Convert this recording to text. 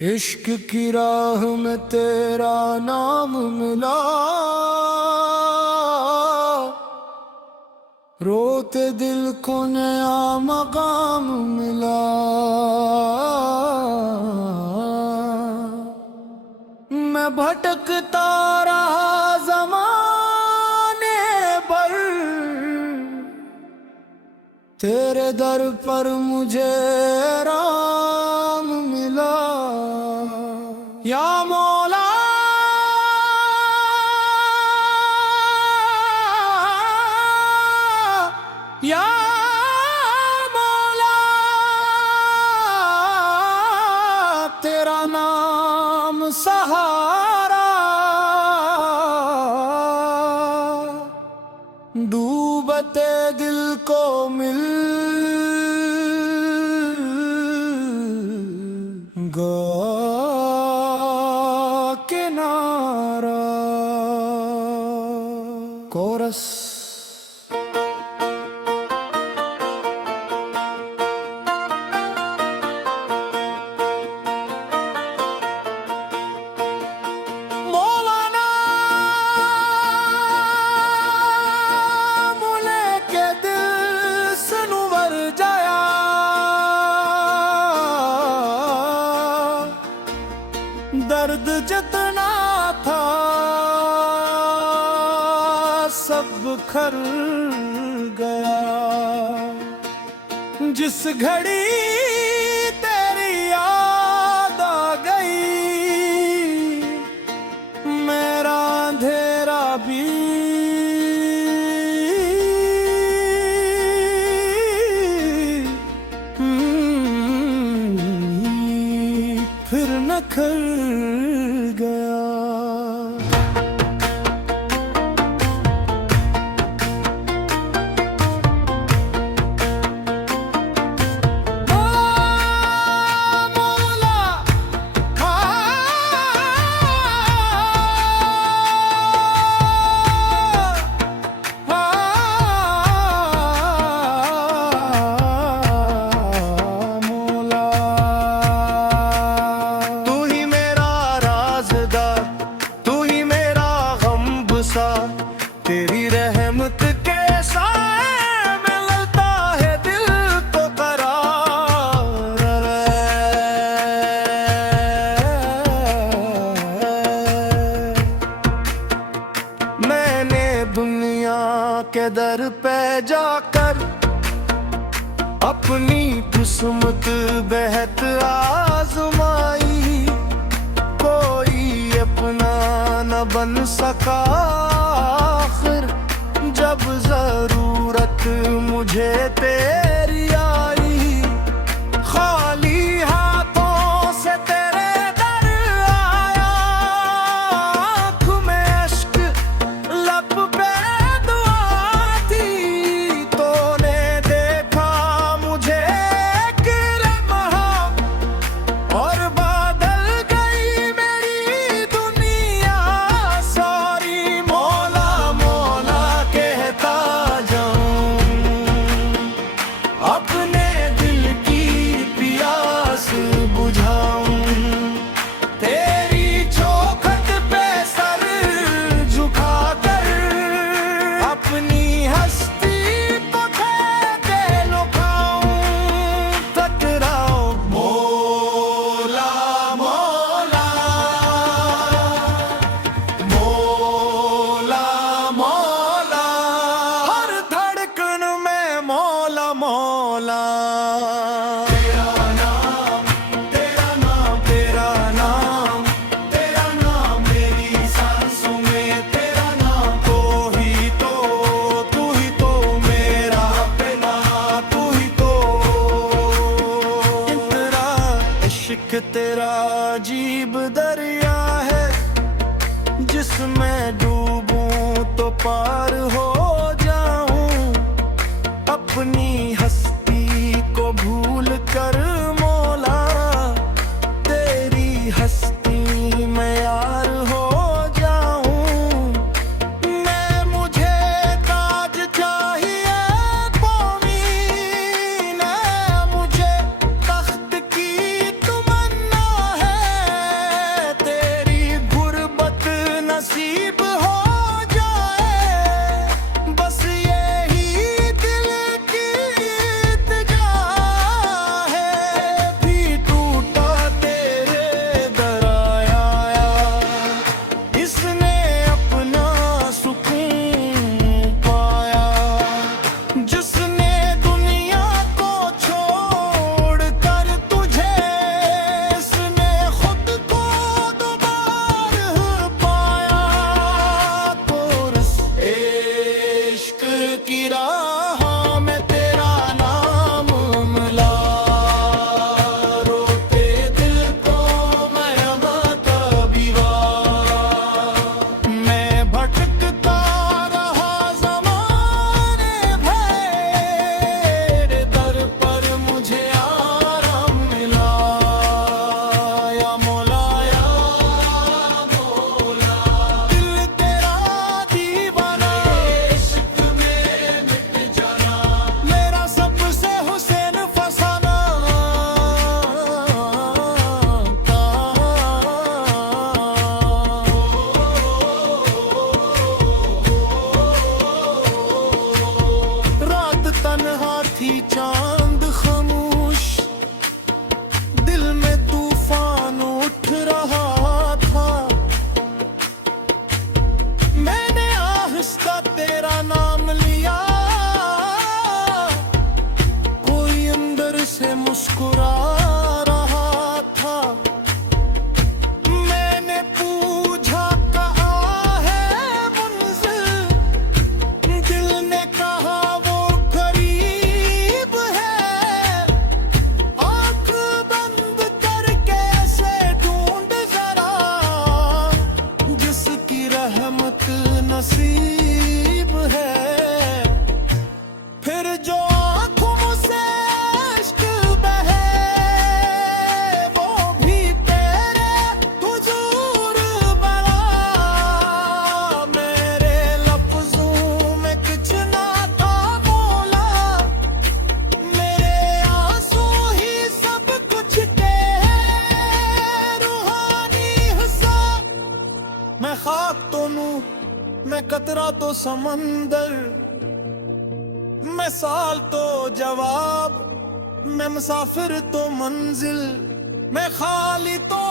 इश्क की राह में तेरा नाम मिला, रोते दिल को नया मकाम मिला। मैं भटकता रहा ज़माने भर, तेरे दर पर मुझे राम मिला। या मौला या मौला, तेरा नाम सहारा। डूबते दिल को मिल गया किनारा। कोरस। दर्द जितना था सब बिखर गया। जिस घड़ी तेरी याद आ गई, मेरा अंधेरा भी फिर न खल गया। तेरी रहमत के साए में लगता है दिल को करार। मैंने दुनिया के दर पे जाकर अपनी किस्मत बेहद आजमाई। कोई अपना न बन सका, आखिर जब जरूरत मुझे तेरी आई। खाली हाथों से तेरे दर आया, आँख में अश्क लब पे दुआ थी। तूने देखा मुझे एक लम्हा और बदल गई मेरी दुनिया सारी। मौला मौला कहता जाऊं, अपने दिल की प्यास बुझाऊं। तेरी चौखट पे सर झुकाकर अपनी हस्ती को ठेके लुभाऊं। टकराओ मौला मौला, मौला मौला, हर धड़कन में मौला मौला। तेरा नाम तेरा नाम तेरा नाम, तेरा नाम मेरी सांसों में। तेरा नाम तू ही तो मेरा अपना, तू ही तो। तेरा इश्क तेरा अजीब दरिया है, जिसमें डूबूं तो पार हो जाऊं। अपनी हस्ती को भूल कर मौला, तेरी हस्ती में यार हो जाऊं। मैं मुझे ताज चाहिए कौमी, न मुझे तख्त की तमन्ना है। रात तो नूर, मैं कतरा तो समंदर, मैं साल तो जवाब, मैं मुसाफिर तो मंजिल, मैं खाली तो